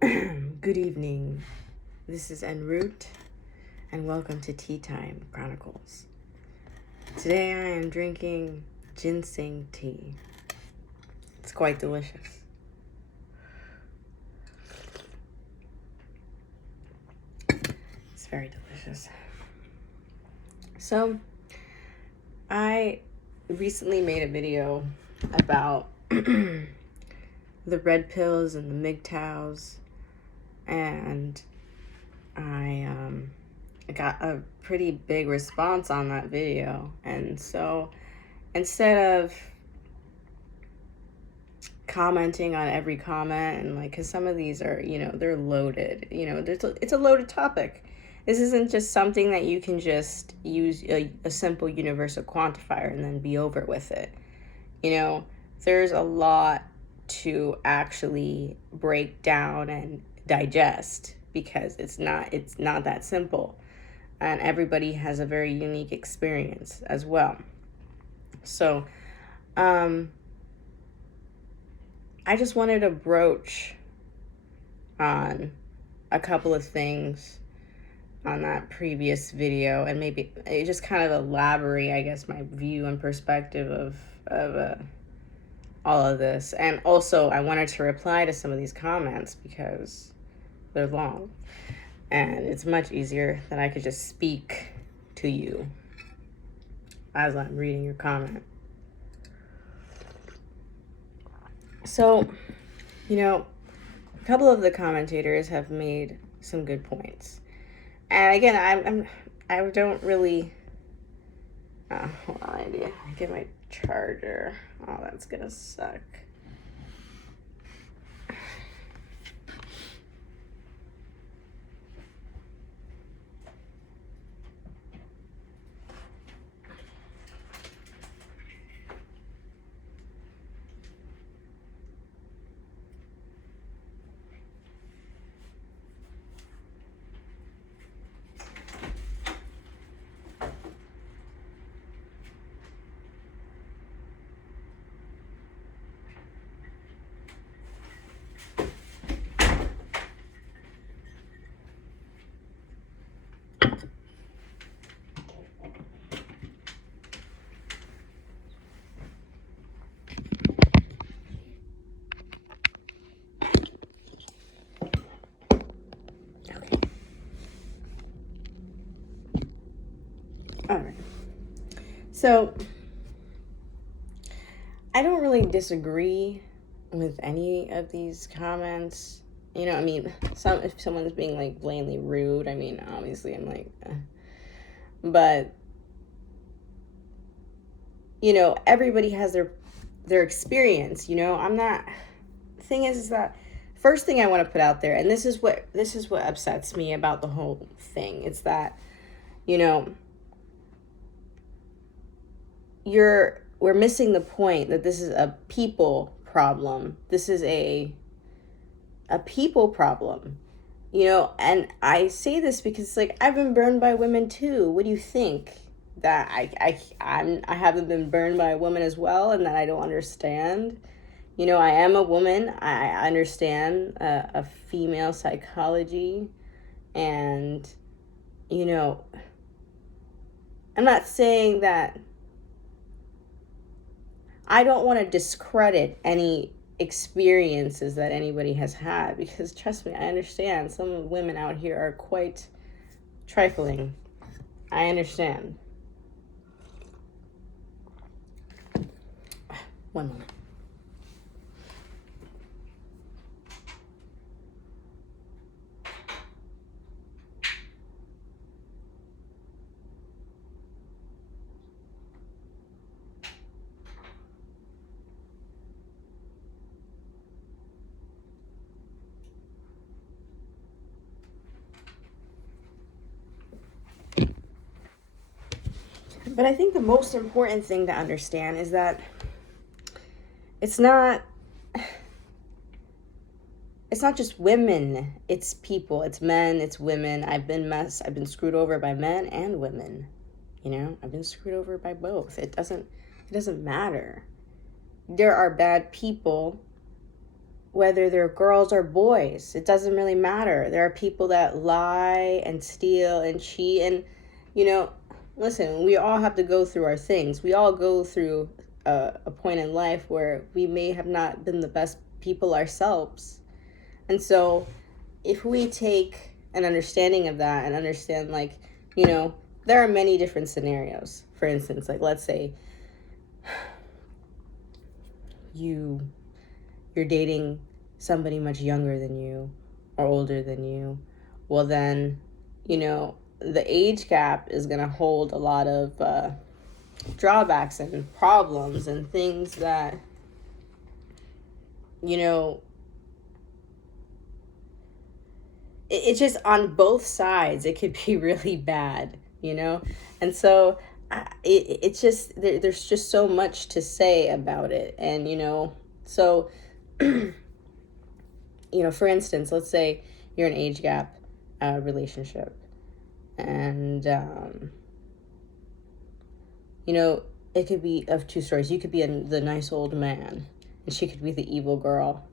Good evening. This is En route, and welcome to Time Chronicles. Today I am drinking ginseng tea. It's quite delicious. It's very delicious. So, I recently made a video about the red pills and the MGTOWs, and I got a pretty big response on that video. And so instead of commenting on every comment, and because some of these are, they're loaded, it's a loaded topic. This isn't just something that you can just use a simple universal quantifier and then be over with it. There's a lot to actually break down and digest, because it's not that simple, and everybody has a very unique experience as well. So I just wanted to broach on a couple of things on that previous video, and maybe just kind of elaborate, I guess, my view and perspective of all of this. And also I wanted to reply to some of these comments because they're long, and it's much easier that I could just speak to you as I'm reading your comment. So, a couple of the commentators have made some good points. And again, I don't really, hold on, I need to get my charger. Oh, that's gonna suck. All right. So I don't really disagree with any of these comments. If someone's being blatantly rude, obviously I'm but everybody has their experience. I'm not. The thing is that first thing I want to put out there, and this is what upsets me about the whole thing. It's that we're missing the point that this is a people problem. This is a people problem, and I say this because I've been burned by women too. What do you think? That I haven't been burned by a woman as well, and that I don't understand? I am a woman. I understand a female psychology, and I'm not saying that I don't want to discredit any experiences that anybody has had, because trust me, I understand some women out here are quite trifling. I understand. One moment. But I think the most important thing to understand is that it's not just women, it's people, it's men, it's women. I've been screwed over by men and women. I've been screwed over by both. It doesn't matter. There are bad people whether they're girls or boys, it doesn't really matter. There are people that lie and steal and cheat. And, listen, we all have to go through our things. We all go through a point in life where we may have not been the best people ourselves. And so if we take an understanding of that and understand, like, there are many different scenarios. For instance, like, let's say you're dating somebody much younger than you or older than you. Well, then, the age gap is going to hold a lot of drawbacks and problems and things that, it's just on both sides. It could be really bad, And so it's just, there's just so much to say about it. And, so, for instance, let's say you're an age gap relationship. And, it could be of two stories. You could be the nice old man, and she could be the evil girl.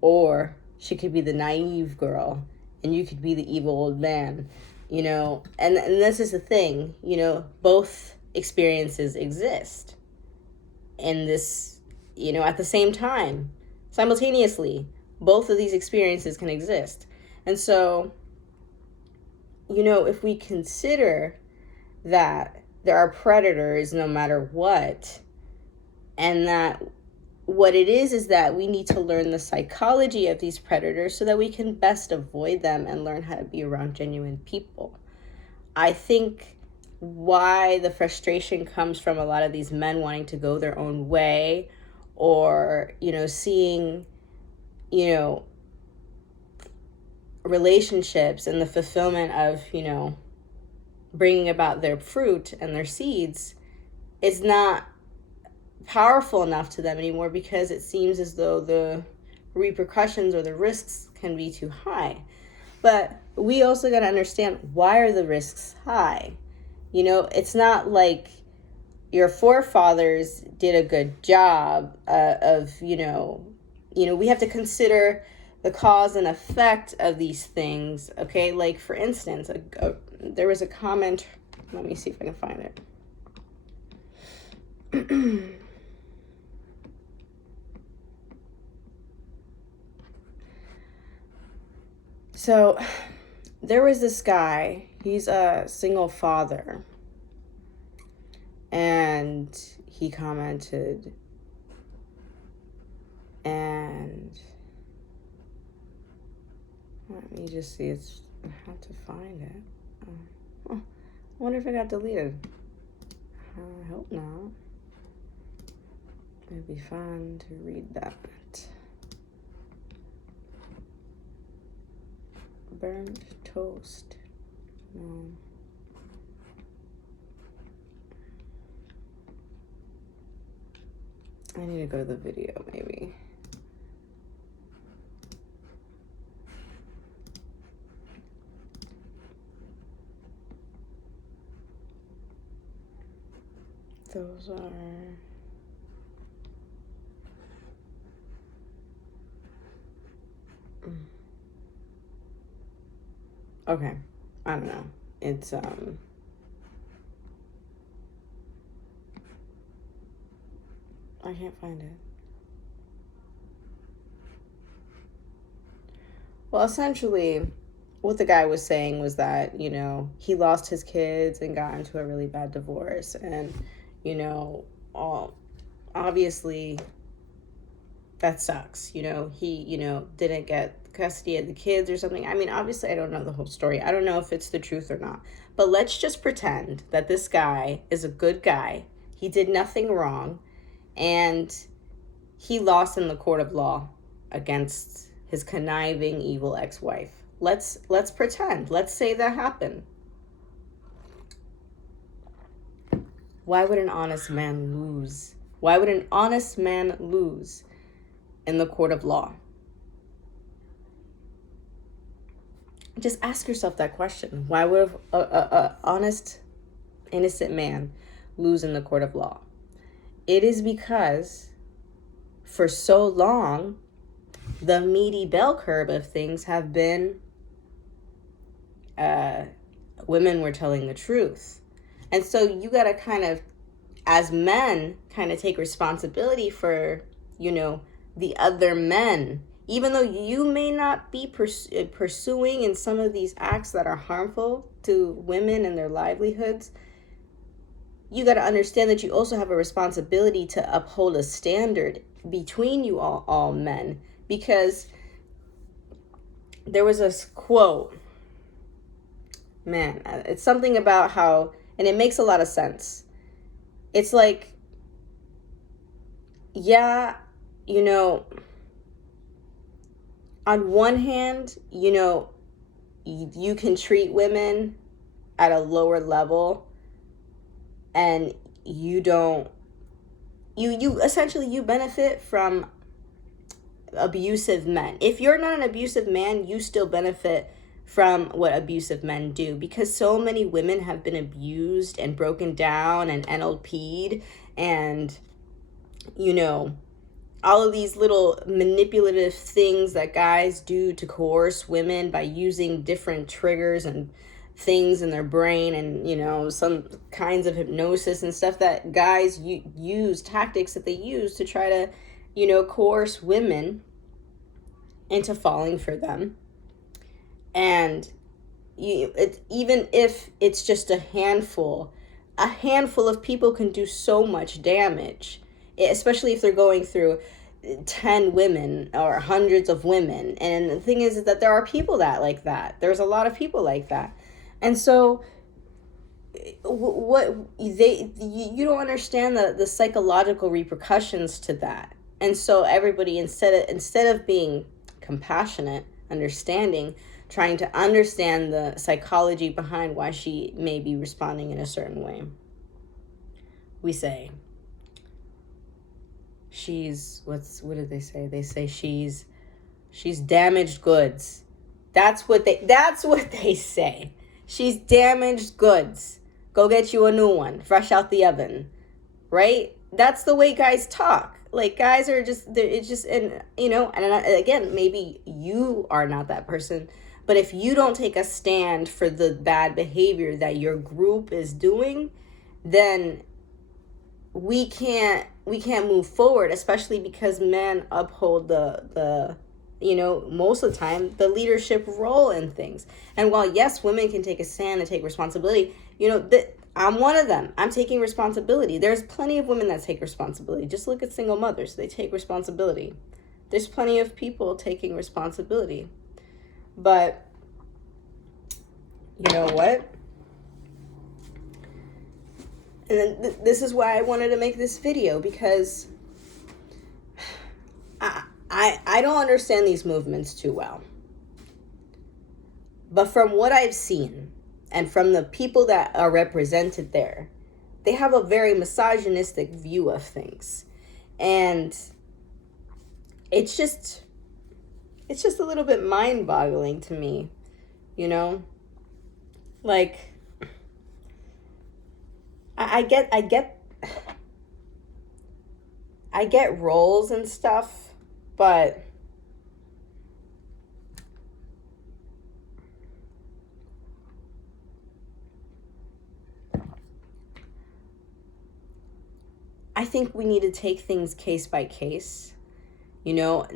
Or she could be the naive girl, and you could be the evil old man, and this is the thing, both experiences exist in this, at the same time, simultaneously, both of these experiences can exist. And so, if we consider that there are predators no matter what, and that what it is that we need to learn the psychology of these predators so that we can best avoid them and learn how to be around genuine people. I think why the frustration comes from a lot of these men wanting to go their own way, or, seeing, relationships and the fulfillment of, bringing about their fruit and their seeds is not powerful enough to them anymore, because it seems as though the repercussions or the risks can be too high. But we also got to understand, why are the risks high? It's not like your forefathers did a good job of, we have to consider the cause and effect of these things. Okay, like, for instance, there was a comment, let me see if I can find it. So there was this guy, he's a single father, and he commented, and let me just see, I have to find it. I wonder if it got deleted. I hope not. It'd be fun to read that. Burnt toast. No. I need to go to the video, maybe. Those are... Okay, I don't know. It's I can't find it. Well, essentially, what the guy was saying was that, he lost his kids and got into a really bad divorce. And, obviously, that sucks. He, didn't get custody of the kids or something. I mean, obviously, I don't know the whole story. I don't know if it's the truth or not. But let's just pretend that this guy is a good guy. He did nothing wrong. And he lost in the court of law against his conniving, evil ex-wife. Let's pretend. Let's say that happened. Why would an honest man lose? Why would an honest man lose in the court of law? Just ask yourself that question. Why would a honest, innocent man lose in the court of law? It is because for so long, the meaty bell curve of things have been women were telling the truth. And so you got to kind of, as men, kind of take responsibility for, the other men. Even though you may not be pursuing in some of these acts that are harmful to women and their livelihoods, you got to understand that you also have a responsibility to uphold a standard between you all men. Because there was a quote, man, it's something about how, and it makes a lot of sense. It's like, yeah, on one hand, you can treat women at a lower level, and you essentially you benefit from abusive men. If you're not an abusive man, you still benefit from what abusive men do, because so many women have been abused and broken down and NLP'd and, all of these little manipulative things that guys do to coerce women by using different triggers and things in their brain and, some kinds of hypnosis and stuff that guys use, tactics that they use to try to, coerce women into falling for them. And even if it's just a handful of people can do so much damage, especially if they're going through 10 women or hundreds of women. And the thing is that there are people like that. There's a lot of people like that. And so you don't understand the psychological repercussions to that. And so everybody, instead of being compassionate, understanding, trying to understand the psychology behind why she may be responding in a certain way, we say what did they say? They say she's damaged goods. That's what they say. She's damaged goods. Go get you a new one, fresh out the oven. Right? That's the way guys talk. Like, guys are and again, maybe you are not that person, but if you don't take a stand for the bad behavior that your group is doing, then we can't move forward, especially because men uphold the most of the time, the leadership role in things. And while, yes, women can take a stand and take responsibility, I'm one of them. I'm taking responsibility. There's plenty of women that take responsibility. Just look at single mothers. They take responsibility. There's plenty of people taking responsibility. But you know what? And then this is why I wanted to make this video, because I don't understand these movements too well. But from what I've seen, and from the people that are represented there, they have a very misogynistic view of things. And it's just a little bit mind-boggling to me, Like, I get roles and stuff, but I think we need to take things case by case. Not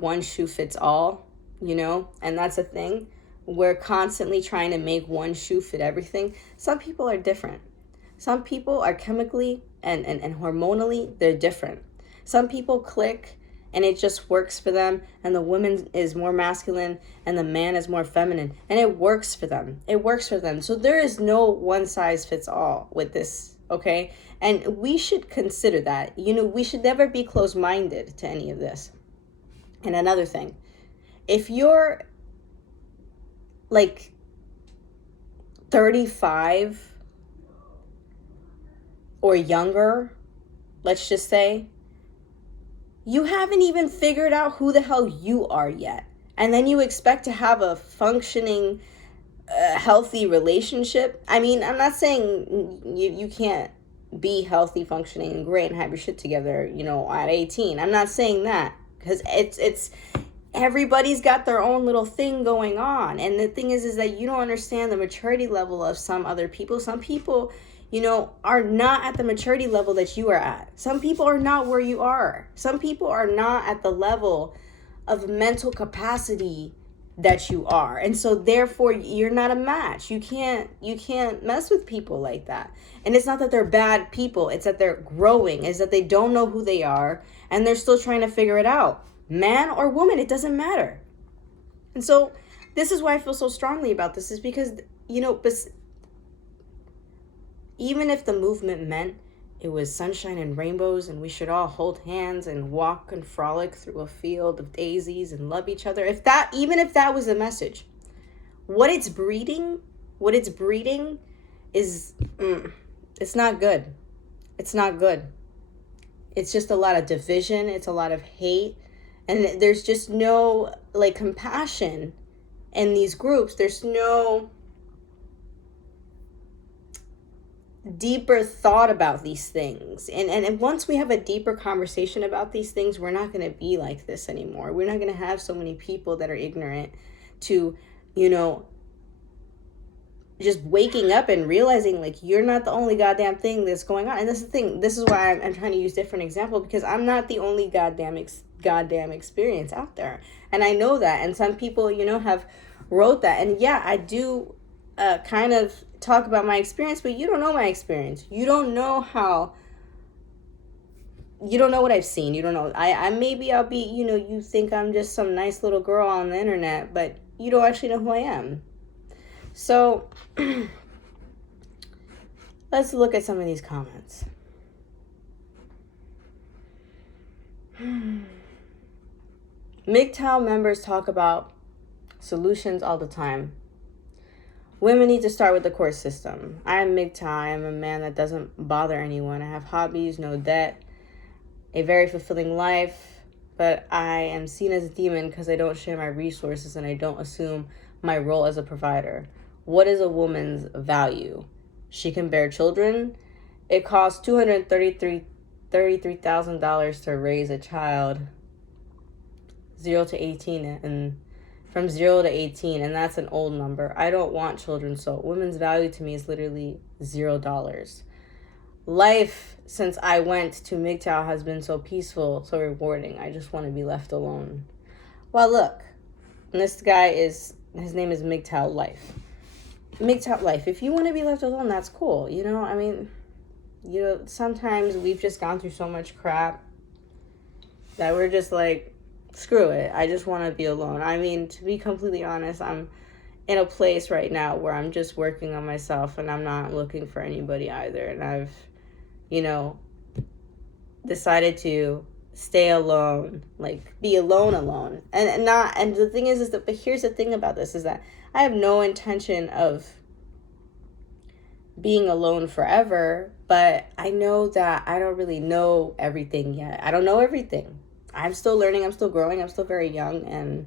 one shoe fits all, and that's a thing. We're constantly trying to make one shoe fit everything. Some people are different. Some people are chemically and hormonally, they're different. Some people click and it just works for them, and the woman is more masculine and the man is more feminine, and it works for them. So there is no one size fits all with this, okay? And we should consider that. We should never be closed-minded to any of this. And another thing, if you're like 35 or younger, let's just say, you haven't even figured out who the hell you are yet. And then you expect to have a functioning, healthy relationship. I mean, I'm not saying you can't be healthy, functioning, and great and have your shit together, at 18. I'm not saying that. because it's everybody's got their own little thing going on. And the thing is that you don't understand the maturity level of some other people. Some people, are not at the maturity level that you are at. Some people are not where you are. Some people are not at the level of mental capacity that you are. And so therefore you're not a match. You can't mess with people like that. And it's not that they're bad people. It's that they're growing. It's that they don't know who they are and they're still trying to figure it out. Man or woman, it doesn't matter. And so this is why I feel so strongly about this, is because, even if the movement meant it was sunshine and rainbows and we should all hold hands and walk and frolic through a field of daisies and love each other, even if that was the message, what it's breeding is, it's not good. It's not good. It's just a lot of division. It's a lot of hate. And there's just no compassion in these groups. There's no deeper thought about these things. And once we have a deeper conversation about these things, we're not going to be like this anymore. We're not going to have so many people that are ignorant to, just waking up and realizing you're not the only goddamn thing that's going on. And this is the thing. This is why I'm trying to use different examples, because I'm not the only goddamn experience out there. And I know that. And some people, have wrote that. And yeah, I do kind of talk about my experience, but you don't know my experience. You don't know what I've seen. You don't know. Maybe I'll be, you think I'm just some nice little girl on the internet, but you don't actually know who I am. So let's look at some of these comments. MGTOW members talk about solutions all the time. Women need to start with the court system. I am MGTOW. I am a man that doesn't bother anyone. I have hobbies, no debt, a very fulfilling life, but I am seen as a demon because I don't share my resources and I don't assume my role as a provider. What is a woman's value? She can bear children. It costs $33,000 to raise a child 0 to 18 and from 0 to 18, and that's an old number. I don't want children, so women's value to me is literally $0. Life since I went to MGTOW has been so peaceful, so rewarding. I just want to be left alone. Well, look, this guy his name is MGTOW Life. MGTOW Life. If you want to be left alone, that's cool. Sometimes we've just gone through so much crap that we're just screw it. I just want to be alone. To be completely honest, I'm in a place right now where I'm just working on myself and I'm not looking for anybody either. And I've, decided to stay alone, be alone. And the thing is that, but here's the thing about this is that I have no intention of being alone forever, but I know that I don't really know everything yet. I don't know everything. I'm still learning, I'm still growing, I'm still very young, and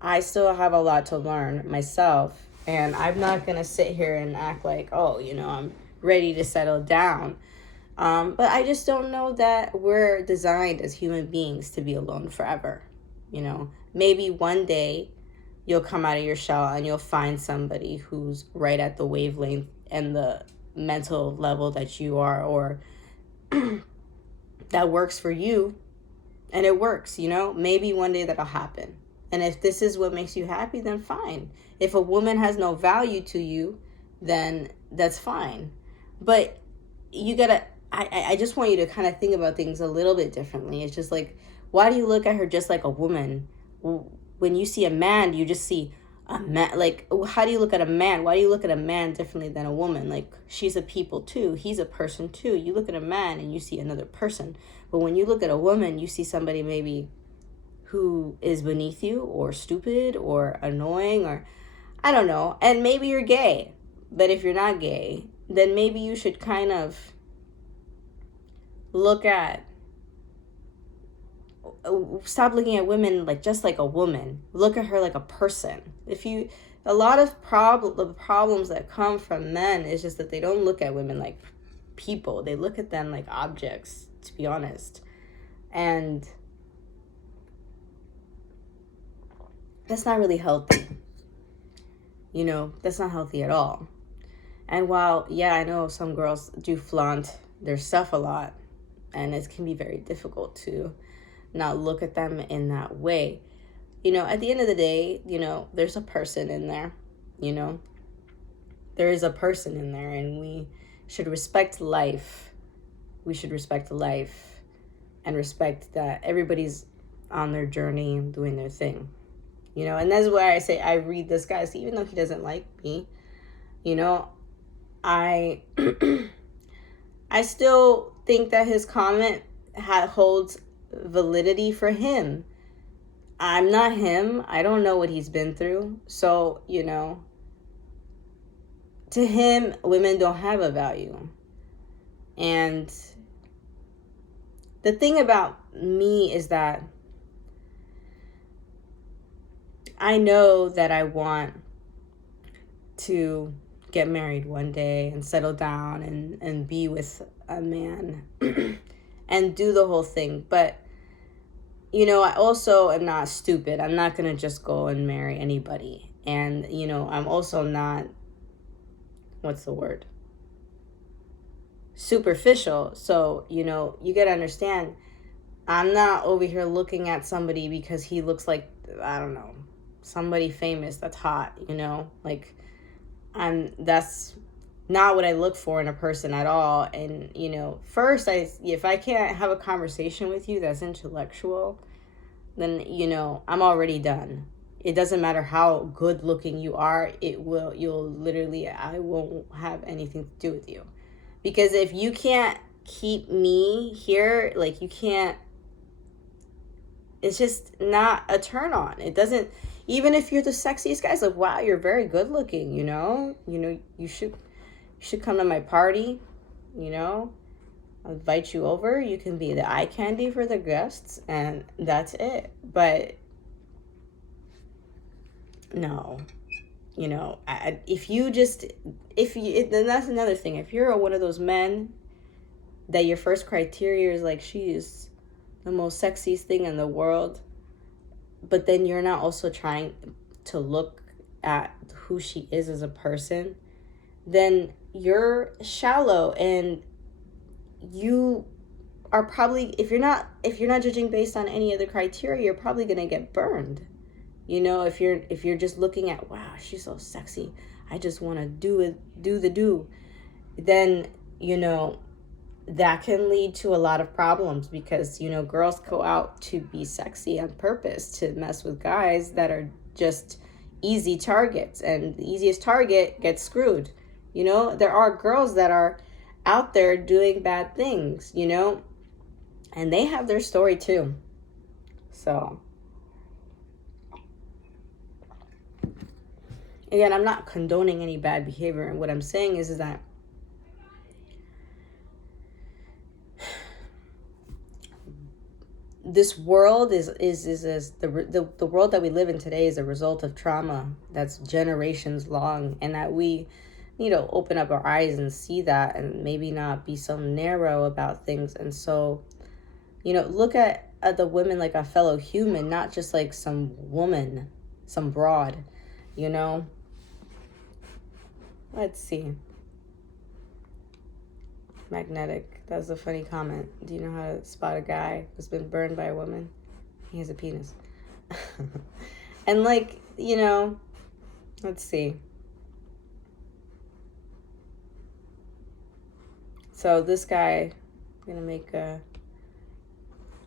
I still have a lot to learn myself. And I'm not going to sit here and act I'm ready to settle down. But I just don't know that we're designed as human beings to be alone forever. Maybe one day you'll come out of your shell and you'll find somebody who's right at the wavelength and the mental level that you are, or that works for you. And it works, maybe one day that'll happen. And if this is what makes you happy, then fine. If a woman has no value to you, then that's fine. But I just want you to kind of think about things a little bit differently. It's just why do you look at her just like a woman? When you see a man, you just see a man. How do you look at a man? Why do you look at a man differently than a woman? She's a people too. He's a person too. You look at a man and you see another person. But when you look at a woman, you see somebody maybe who is beneath you or stupid or annoying or I don't know. And maybe you're gay. But if you're not gay, then maybe you should kind of stop looking at women just like a woman. Look at her like a person. A lot of the problems that come from men is just that they don't look at women like people. They look at them like objects, to be honest. And that's not really healthy. That's not healthy at all. And while, yeah, I know some girls do flaunt their stuff a lot, and it can be very difficult to not look at them in that way. At the end of the day, there's a person in there, there is a person in there, and we should respect life. We should respect life and respect that everybody's on their journey and doing their thing, and that's why I say I read this guy. So even though he doesn't like me, I I still think that his comment holds validity for him. I'm not him. I don't know what he's been through. So, to him, women don't have a value. And the thing about me is that I know that I want to get married one day and settle down and be with a man and do the whole thing. But, I also am not stupid. I'm not going to just go and marry anybody. And, I'm also not, what's the word? Superficial. So, you got to understand, I'm not over here looking at somebody because he looks like, I don't know, somebody famous that's hot, like, that's not what I look for in a person at all. And, first, if I can't have a conversation with you that's intellectual, then, I'm already done. It doesn't matter how good looking you are. I won't have anything to do with you. Because if you can't keep me here, like, you can't, it's just not a turn on. It doesn't, even if you're the sexiest guy, it's like, wow, you're very good looking, you should come to my party, I'll invite you over. You can be the eye candy for the guests, and that's it. But no, then that's another thing. If you're one of those men that your first criteria is like, she is the most sexiest thing in the world, but then you're not also trying to look at who she is as a person, then you're shallow, and you are probably, if you're not judging based on any other criteria, you're probably going to get burned. If you're just looking at, wow, she's so sexy, I just want to do the do, then, that can lead to a lot of problems, because, girls go out to be sexy on purpose to mess with guys that are just easy targets, and the easiest target gets screwed. There are girls that are out there doing bad things, and they have their story too. So, again, I'm not condoning any bad behavior, and what I'm saying is that this world is the world that we live in today is a result of trauma that's generations long, and that we need to open up our eyes and see that, and maybe not be so narrow about things. And so, look at the women like a fellow human, not just like some woman, some broad, Let's see. Magnetic. That's a funny comment. Do you know how to spot a guy who's been burned by a woman? He has a penis. And let's see. So this guy, I'm gonna make a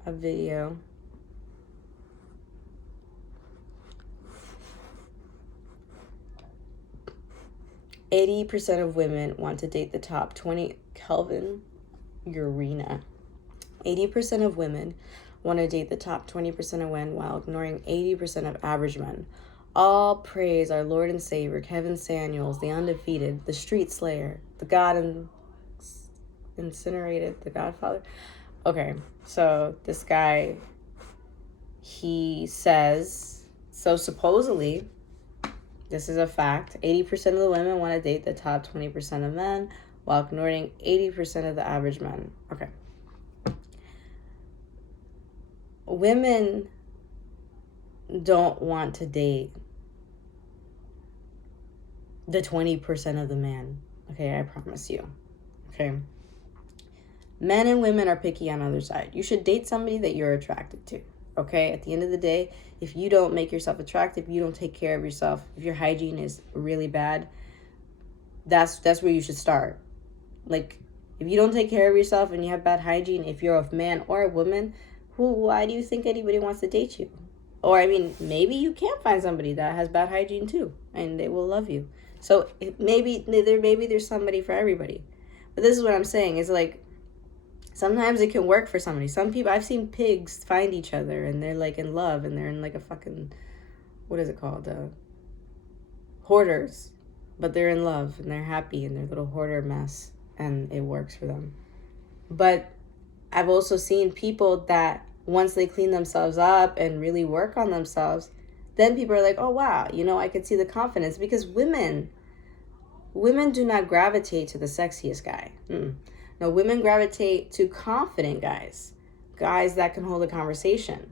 video. "80% of women want to date the top 20, Kelvin Urena. 80% of women want to date the top 20% of men while ignoring 80% of average men. All praise our Lord and Savior, Kevin Samuels, the undefeated, the street slayer, the God incinerated, the Godfather." Okay, so this guy, he says, so supposedly, this is a fact, 80% of the women want to date the top 20% of men while ignoring 80% of the average men. Okay. don't want to date the 20% of the man. Okay, I promise you. Okay. Men and women are picky on the other side. You should date somebody that you're attracted to. Okay? At the end of the day, if you don't make yourself attractive, you don't take care of yourself, if your hygiene is really bad, that's where you should start. Like, if you don't take care of yourself and you have bad hygiene, if you're a man or a woman, why do you think anybody wants to date you? Or, I mean, maybe you can find somebody that has bad hygiene too, and they will love you. So maybe there's somebody for everybody. But this is what I'm saying, is like, sometimes it can work for somebody. Some people, I've seen pigs find each other and they're like in love, and they're in like a fucking, what is it called? Hoarders. But they're in love and they're happy in their little hoarder mess, and it works for them. But I've also seen people that once they clean themselves up and really work on themselves, then people are like, oh wow, I could see the confidence. Because women do not gravitate to the sexiest guy. No, women gravitate to confident guys that can hold a conversation,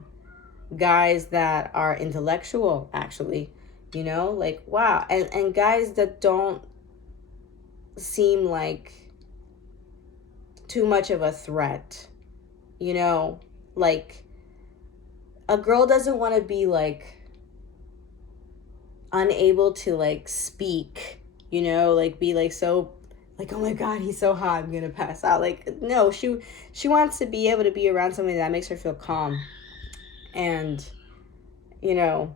guys that are intellectual, actually, like, wow. And guys that don't seem like too much of a threat, like, a girl doesn't want to be like unable to like speak, like be like so like, oh my God, he's so hot, I'm gonna pass out. Like, no, she wants to be able to be around somebody that makes her feel calm. And yeah,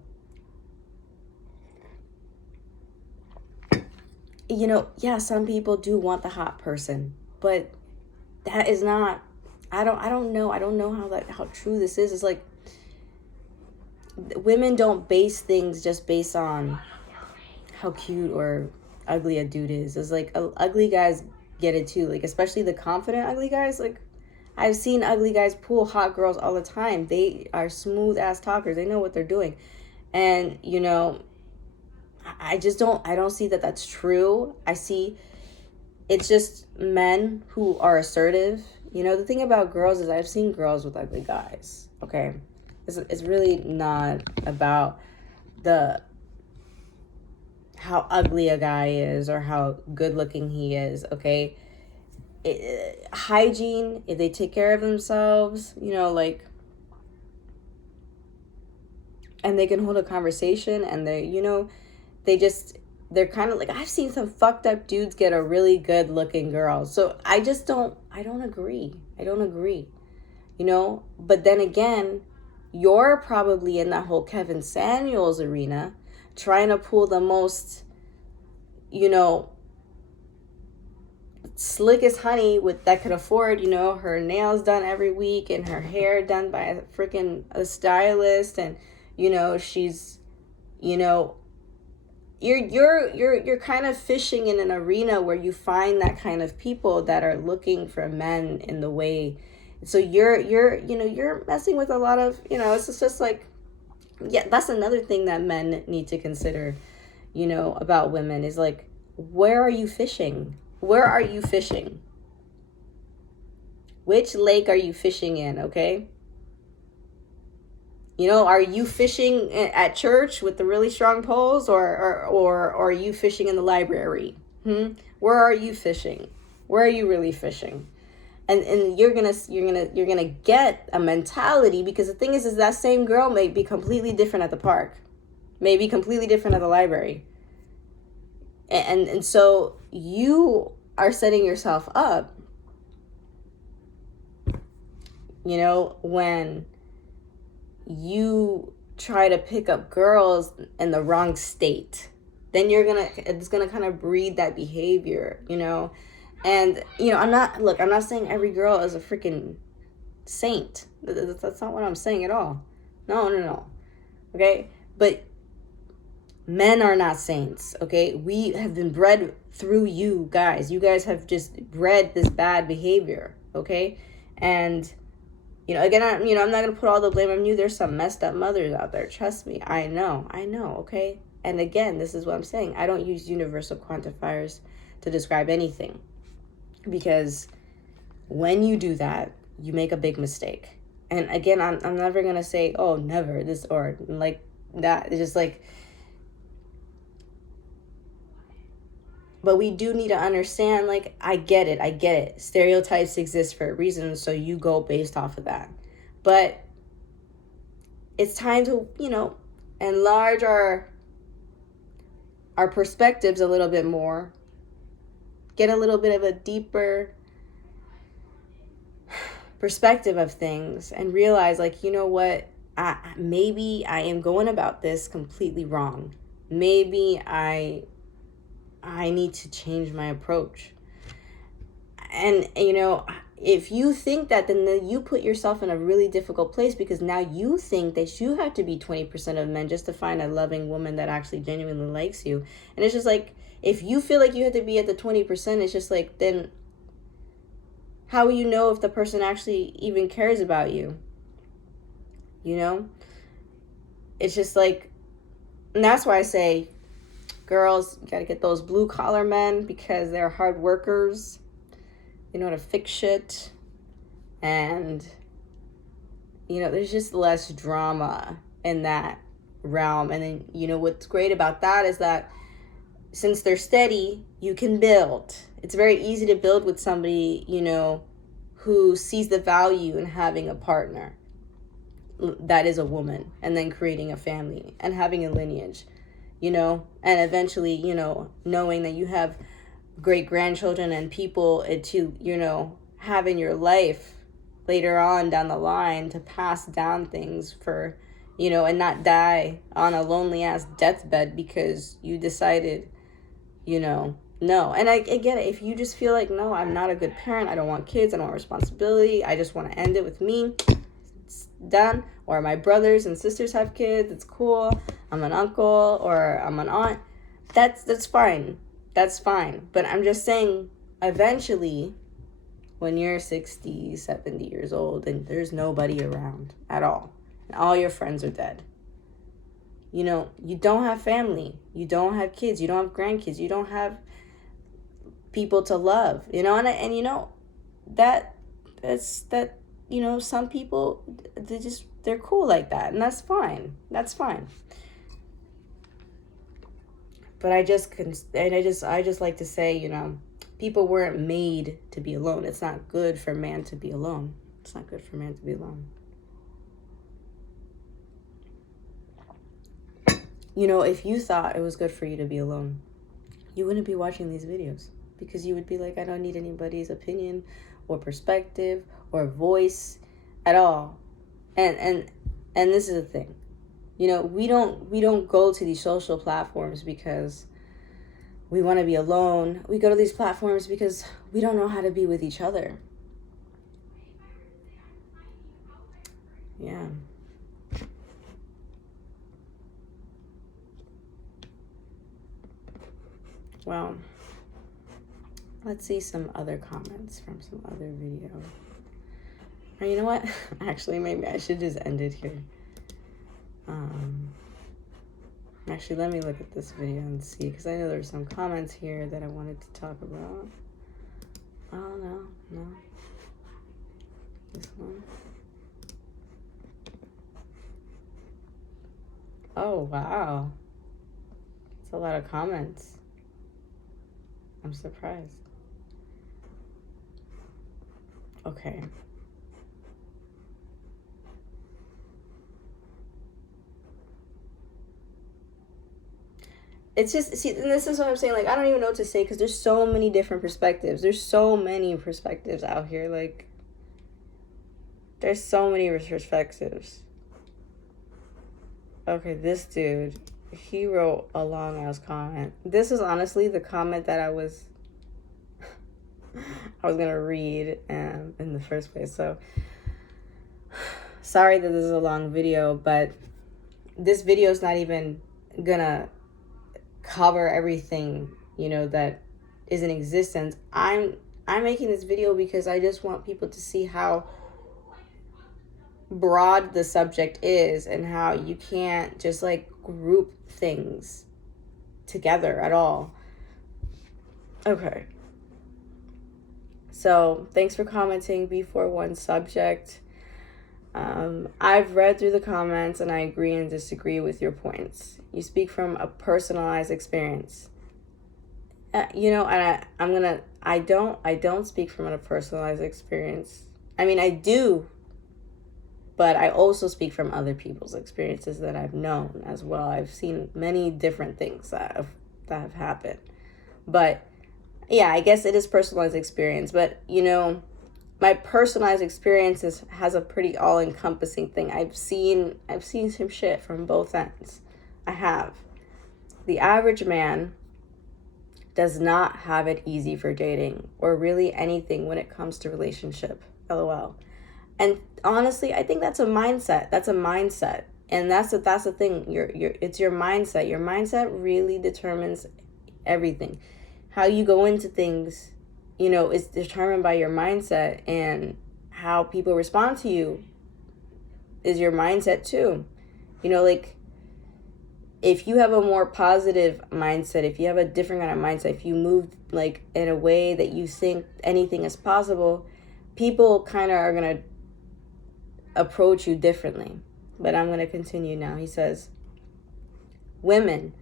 some people do want the hot person, but that is not, I don't know how true this is. It's like, women don't base things just based on how cute or ugly a dude is. It's like, ugly guys get it too, like, especially the confident ugly guys. Like, I've seen ugly guys pull hot girls all the time. They are smooth ass talkers. They know what they're doing. And I don't see that that's true. I see it's just men who are assertive. The thing about girls is I've seen girls with ugly guys. Okay, it's really not about how ugly a guy is or how good looking he is. Okay, hygiene, if they take care of themselves, like, and they can hold a conversation, and they're kind of like, I've seen some fucked up dudes get a really good looking girl. So I don't agree. But then again, you're probably in that whole Kevin Samuels arena, trying to pull the most, slickest honey that could afford, her nails done every week and her hair done by a stylist, and she's, you're kind of fishing in an arena where you find that kind of people that are looking for men in the way. So you're messing with a lot of, it's just like, yeah, that's another thing that men need to consider, about women, is like, where are you fishing? Which lake are you fishing in? Okay. Are you fishing at church with the really strong poles, or are you fishing in the library? Where are you fishing? Where are you really fishing? And you're gonna get a mentality, because the thing is that same girl may be completely different at the park, may be completely different at the library, and so you are setting yourself up, when you try to pick up girls in the wrong state, then it's gonna kind of breed that behavior, and I'm not saying every girl is a freaking saint. That's not what I'm saying at all. No. Okay, but men are not saints. Okay, we have been bred through you guys. You guys have just bred this bad behavior. Okay, and again, I'm not going to put all the blame on you. There's some messed up mothers out there. Trust me. I know. Okay. And again, this is what I'm saying. I don't use universal quantifiers to describe anything, because when you do that, you make a big mistake. And again, I'm never going to say, oh, never this, or like, that. It's just like, but we do need to understand, like, I get it. Stereotypes exist for a reason, so you go based off of that. But it's time to, enlarge our perspectives a little bit more. Get a little bit of a deeper perspective of things and realize, like, you know what? Maybe I am going about this completely wrong. Maybe I need to change my approach. And, if you think that, then you put yourself in a really difficult place, because now you think that you have to be 20% of men just to find a loving woman that actually genuinely likes you. And it's just like, if you feel like you have to be at the 20%, it's just like, then how will you know if the person actually even cares about you? It's just like, and that's why I say, girls, you got to get those blue collar men, because they're hard workers. They know how to fix shit. And, there's just less drama in that realm. And then, what's great about that is that since they're steady, you can build. It's very easy to build with somebody, who sees the value in having a partner that is a woman, and then creating a family and having a lineage, and eventually, knowing that you have great grandchildren and people to, have in your life later on down the line to pass down things for, and not die on a lonely ass deathbed because you decided, no. And I get it. If you just feel like, no, I'm not a good parent, I don't want kids, I don't want responsibility, I just want to end it with me, it's done. Or my brothers and sisters have kids, it's cool, I'm an uncle or I'm an aunt, that's fine. That's fine. But I'm just saying, eventually, when you're 60, 70 years old and there's nobody around at all, and all your friends are dead, you don't have family, you don't have kids, you don't have grandkids, you don't have people to love, and some people, they're cool like that, and that's fine. But I just like to say, people weren't made to be alone. It's not good for man to be alone. If you thought it was good for you to be alone, you wouldn't be watching these videos, because you would be like, I don't need anybody's opinion or perspective or voice at all. And this is the thing. We don't go to these social platforms because we want to be alone. We go to these platforms because we don't know how to be with each other. Yeah. Well, let's see some other comments from some other video. Or you know what? Actually, maybe I should just end it here. Actually, let me look at this video and see, because I know there's some comments here that I wanted to talk about. Oh, no. This one. Oh, wow. It's a lot of comments. I'm surprised. Okay. It's just, see, and this is what I'm saying, like, I don't even know what to say, because there's so many different perspectives. There's so many perspectives out here, like, there's so many perspectives. Okay, this dude, he wrote a long-ass comment. This is honestly the comment that I was gonna read in the first place, so sorry that this is a long video, but this video is not even gonna cover everything, that is in existence. I'm making this video because I just want people to see how broad the subject is, and how you can't just like group things together at all. Okay. So thanks for commenting, B41 subject. I've read through the comments and I agree and disagree with your points. You speak from a personalized experience. And I don't speak from a personalized experience. I mean, I do, but I also speak from other people's experiences that I've known as well. I've seen many different things that have happened. But yeah, I guess it is personalized experience. But, my personalized experiences has a pretty all-encompassing thing. I've seen some shit from both ends. I have. The average man does not have it easy for dating or really anything when it comes to relationship. LOL. And honestly, I think that's a mindset. And that's the thing. It's your mindset. Your mindset really determines everything. How you go into things, is determined by your mindset, and how people respond to you is your mindset too. Like, if you have a more positive mindset, if you have a different kind of mindset, if you move like in a way that you think anything is possible, people kind of are going to approach you differently. But I'm going to continue now. He says, women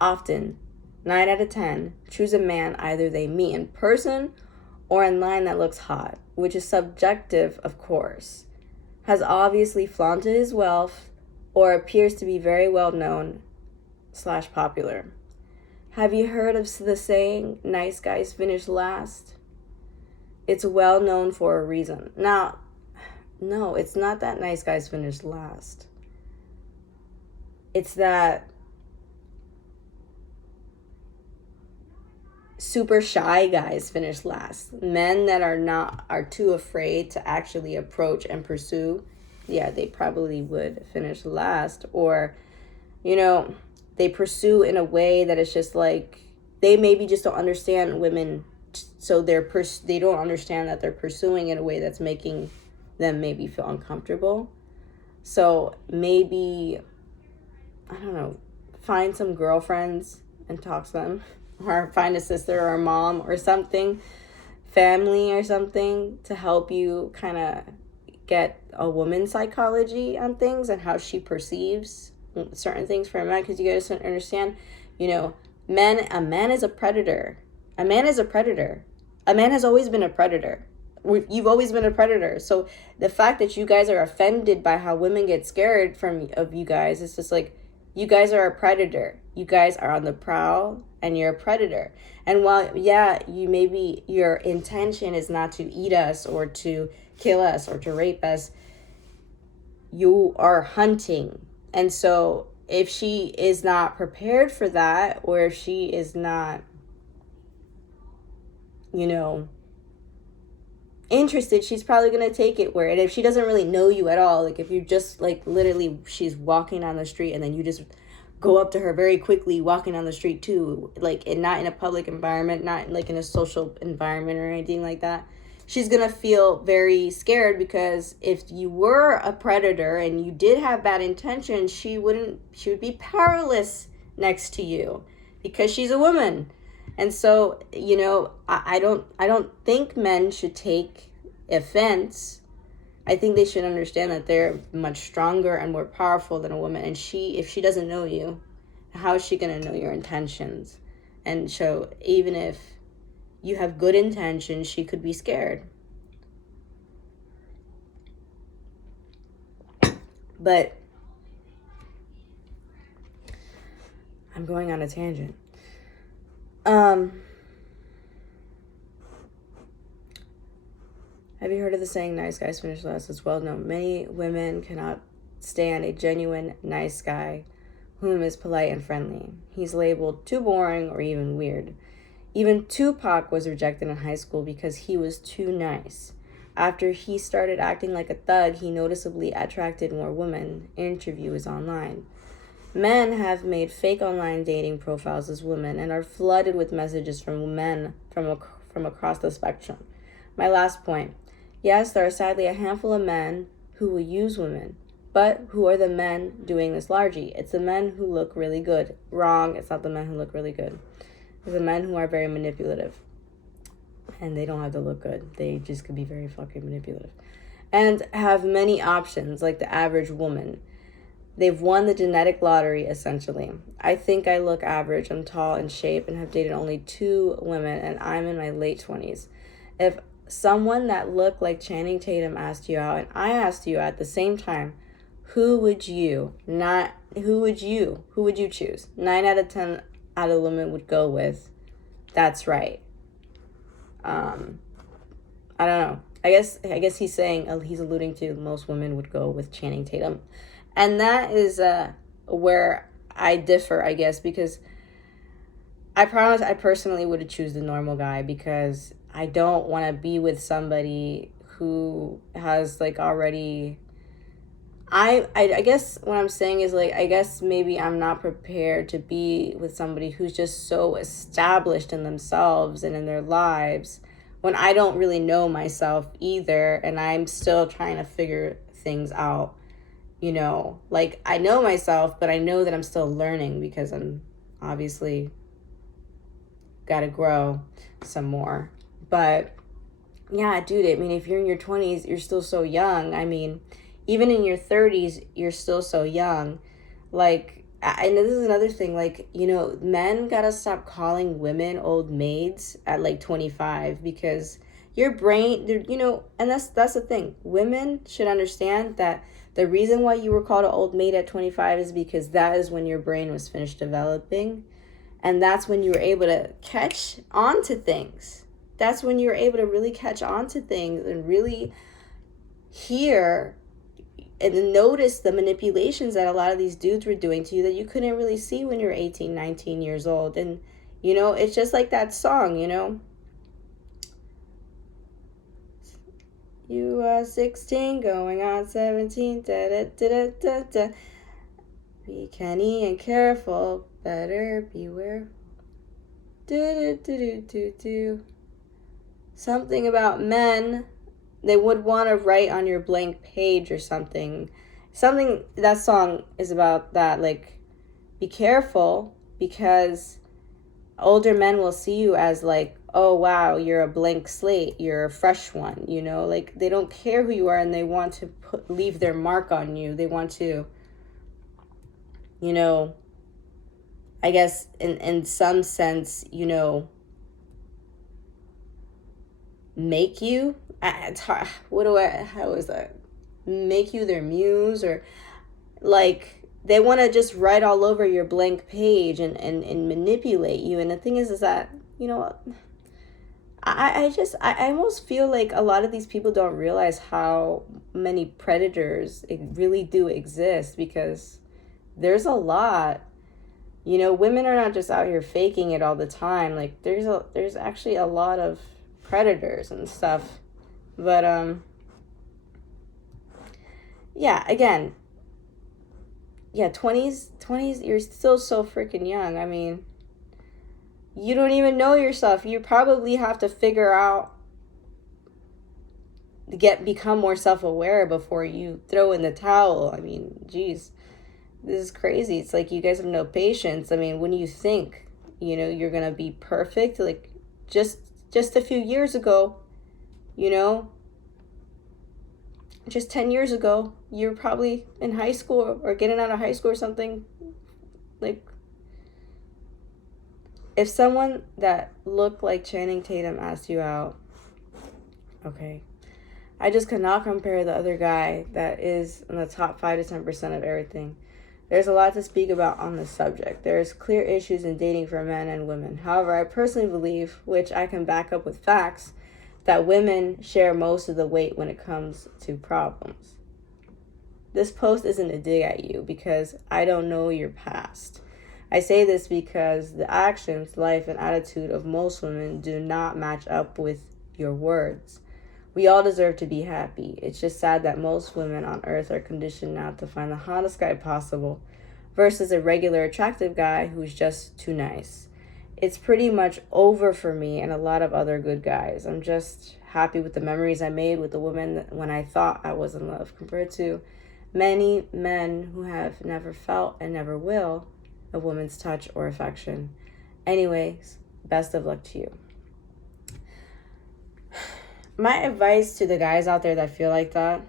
often, 9 out of 10, choose a man either they meet in person or online that looks hot, which is subjective, of course, has obviously flaunted his wealth, or appears to be very well known / popular. Have you heard of the saying, nice guys finish last? It's well known for a reason. Now, no, it's not that nice guys finish last. It's that super shy guys finish last. Men that are too afraid to actually approach and pursue, yeah, they probably would finish last. Or, they pursue in a way that it's just like, they maybe just don't understand women, so they don't understand that they're pursuing in a way that's making them maybe feel uncomfortable. So maybe, I don't know, find some girlfriends and talk to them, or find a sister or a mom or something, family or something, to help you kind of get a woman's psychology on things and how she perceives certain things for a man. Because you guys don't understand, a man is a predator. A man is a predator. A man has always been a predator. You've always been a predator. So the fact that you guys are offended by how women get scared of you guys, it's just like, you guys are a predator. You guys are on the prowl and you're a predator. And while, yeah, your intention is not to eat us or to kill us or to rape us, you are hunting. And so if she is not prepared for that, or if she is not, interested, she's probably going to take it where, and if she doesn't really know you at all, like if you just like literally she's walking on the street and then you just go up to her very quickly walking on the street too, like, and not in a public environment, not like in a social environment or anything like that, she's going to feel very scared. Because if you were a predator and you did have bad intentions, she would be powerless next to you because she's a woman. And so, I don't think men should take offense. I think they should understand that they're much stronger and more powerful than a woman. And if she doesn't know you, how is she going to know your intentions? And so even if you have good intentions, she could be scared. But I'm going on a tangent. Have you heard of the saying, nice guys finish last? It's well known. Many women cannot stand a genuine nice guy whom is polite and friendly. He's labeled too boring or even weird. Even Tupac was rejected in high school because he was too nice. After he started acting like a thug, he noticeably attracted more women. Interview is online. Men have made fake online dating profiles as women and are flooded with messages from men from across the spectrum. My last point. Yes, there are sadly a handful of men who will use women, but who are the men doing this largely? It's the men who look really good. Wrong, it's not the men who look really good. It's the men who are very manipulative. And they don't have to look good. They just could be very fucking manipulative. and have many options like the average woman. They've won the genetic lottery, essentially. I think I look average. I'm tall in shape and have dated only 2 women, and I'm in my late 20s. If someone that looked like Channing Tatum asked you out, and I asked you at the same time, who would you choose? 9 out of 10 out of women would go with. That's right. I don't know. I guess he's saying, he's alluding to most women would go with Channing Tatum. And that is where I differ, I guess, because I promise I personally would choose the normal guy, because I don't want to be with somebody who has like already... I guess what I'm saying is, like, I guess maybe I'm not prepared to be with somebody who's just so established in themselves and in their lives, when I don't really know myself either, and I'm still trying to figure things out. Like, I know myself, but I know that I'm still learning, because I'm obviously got to grow some more. But yeah, dude, I mean, if you're in your 20s, you're still so young. I mean, even in your 30s, you're still so young. Like, and this is another thing, like, men gotta stop calling women old maids at like 25, because your brain, and that's the thing. Women should understand that the reason why you were called an old maid at 25 is because that is when your brain was finished developing, and that's when you were able to catch on to things. That's when you were able to really catch on to things and really hear and notice the manipulations that a lot of these dudes were doing to you that you couldn't really see when you were 18, 19 years old. And, it's just like that song, You are 16, going on 17, da-da-da-da-da-da. Be canny and careful, better beware. Do-do-do-do-do-do. Something about men... They would want to write on your blank page or something. That song is about that. Like, be careful, because older men will see you as like, oh, wow, you're a blank slate. You're a fresh one, Like, they don't care who you are, and they want to leave their mark on you. They want to, I guess in some sense, make you... It's hard. How is that? Make you their muse, or like they want to just write all over your blank page and manipulate you. And the thing is that, I almost feel like a lot of these people don't realize how many predators really do exist, because there's a lot. Women are not just out here faking it all the time. Like, there's actually a lot of predators and stuff. But yeah, again, 20s, you're still so freaking young. I mean, you don't even know yourself. You probably have to figure out, become more self-aware before you throw in the towel. I mean, geez, this is crazy. It's like you guys have no patience. I mean, when you think, you're gonna be perfect, like just a few years ago, just 10 years ago, you were probably in high school or getting out of high school or something. Like, if someone that looked like Channing Tatum asked you out, okay, I just cannot compare the other guy that is in the top 5 to 10% of everything. There's a lot to speak about on this subject. There's clear issues in dating for men and women. However, I personally believe, which I can back up with facts, that women share most of the weight when it comes to problems. This post isn't a dig at you, because I don't know your past. I say this because the actions, life, and attitude of most women do not match up with your words. We all deserve to be happy. It's just sad that most women on earth are conditioned now to find the hottest guy possible versus a regular attractive guy who's just too nice. It's pretty much over for me and a lot of other good guys. I'm just happy with the memories I made with the women when I thought I was in love, compared to many men who have never felt and never will a woman's touch or affection. Anyways, best of luck to you. my advice to the guys out there that feel like that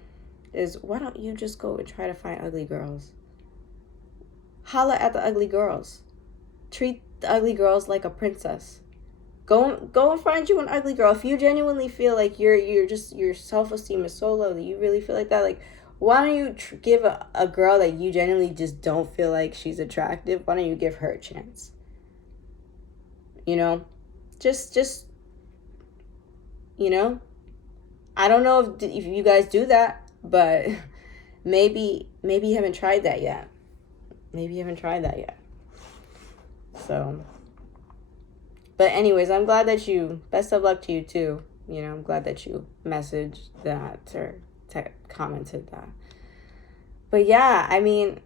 is, why don't you just go and try to find ugly girls? Holla at the ugly girls. Treat the ugly girls like a princess. Go and find you an ugly girl. If you genuinely feel like your self-esteem is so low that you really feel like that, like, why don't you give a girl that you genuinely just don't feel like she's attractive, why don't you give her a chance? You know? Just you know? I don't know if you guys do that, but maybe you haven't tried that yet. Maybe you haven't tried that yet. So, but anyways, I'm glad that best of luck to you too. You know, I'm glad that you messaged that or commented that. But yeah, I mean,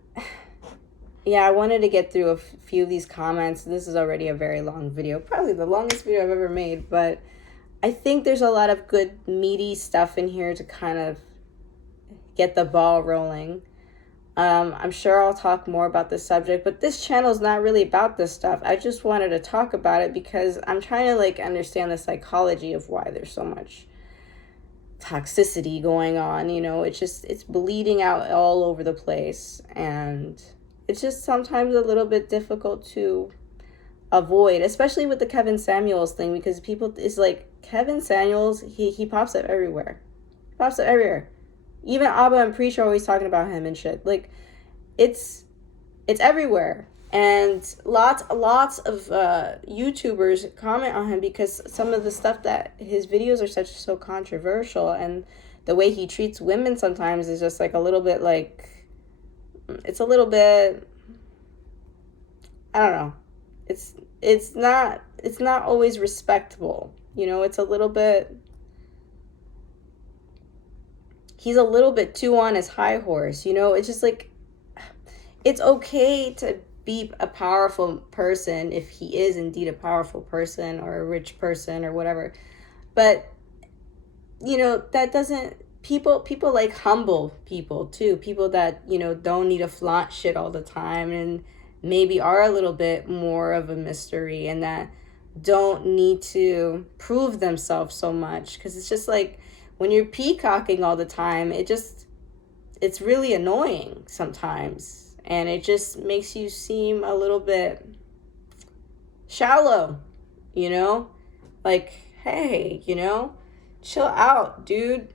yeah, I wanted to get through a few of these comments. This is already a very long video, probably the longest video I've ever made, but I think there's a lot of good meaty stuff in here to kind of get the ball rolling. I'm sure I'll talk more about this subject, but this channel is not really about this stuff. I just wanted to talk about it because I'm trying to like understand the psychology of why there's so much toxicity going on. You know, it's bleeding out all over the place, and it's just sometimes a little bit difficult to avoid, especially with the Kevin Samuels thing, because people, it's like Kevin Samuels, he pops up everywhere. Pops up everywhere. Even Abba and Preach are always talking about him and shit. Like, it's everywhere. And lots of YouTubers comment on him because some of the stuff that his videos are so controversial, and the way he treats women sometimes is just like a little bit like, it's a little bit, I don't know. It's not always respectable. You know, it's a little bit, he's a little bit too on his high horse, you know? It's just like, it's okay to be a powerful person if he is indeed a powerful person or a rich person or whatever. But, you know, that doesn't, people like humble people too. People that, you know, don't need to flaunt shit all the time and maybe are a little bit more of a mystery and that don't need to prove themselves so much. Because it's just like, when you're peacocking all the time, it's really annoying sometimes. And it just makes you seem a little bit shallow, you know? Like, hey, you know, chill out, dude.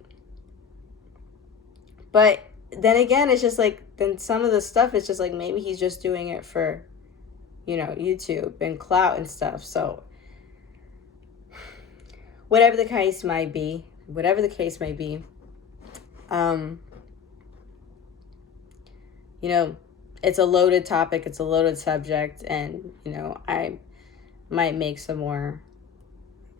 But then again, it's just like, then some of the stuff, it's just like, maybe he's just doing it for, you know, YouTube and clout and stuff. So, whatever the case might be, you know, it's a loaded topic, it's a loaded subject, and, you know, I might make some more,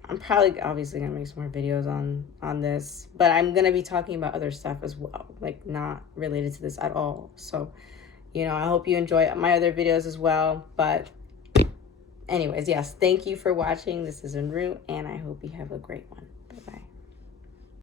I'm probably obviously gonna make some more videos on this, but I'm gonna be talking about other stuff as well, like not related to this at all. So, you know, I hope you enjoy my other videos as well. But anyways, yes, thank you for watching. This is En Route, and I hope you have a great one. Bye-bye.